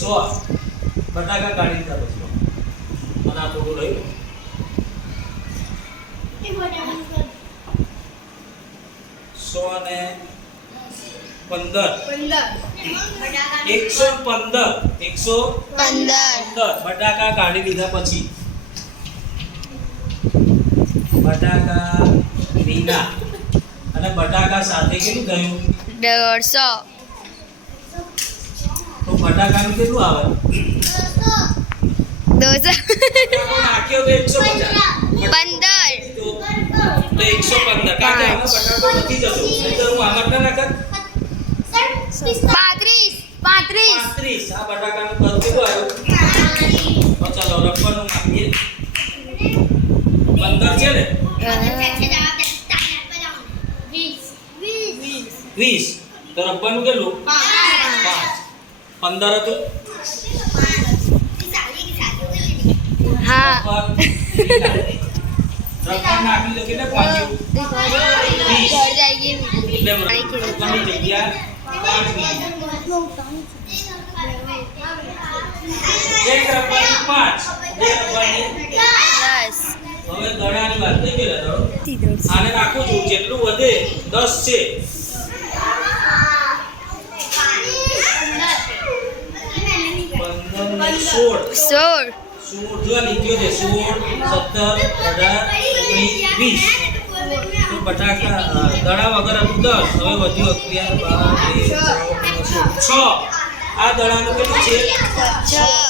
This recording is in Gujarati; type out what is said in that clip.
100 બટાકા કાઢી દીધા પછી અને આ થોડું રહ્યું 100 ને 15 115 બટાકા કાઢી દીધા પછી બટાકા રીંગણા અને બટાકા સાથે કેટલું થયું 150 તો બટાકાનું કેટલું આવે 200 નાખ્યો તો 150 15 તો 115 કારણ કે આમાં બટાકો નથી જતો નહીંતર હું આમાં ના નાખત 35 આ બટાકાનું કદ કેટલું આવ્યું તો ચાલો રબરનું માપીએ 15 છે ને 20 તો રબરનું કેટલું 5 15 હતું हाँ रबर नाखी तो कितने पहुंची घर जाएगी એટલે રબરની જગ્યા 5 મિનિટ એક રબરની 5 બે રબરની 10 હવે દડાની વાત થઈ ગઈ દડો આને નાખું છું જેટલું વધે 10 છે 16 જો લીધો છે 16 17 18 19 20 તો બટાકા દડા વગર હતું 10 હવે વધ્યું 11 12 13 14 16 આ દડાનું કેટલું છે 6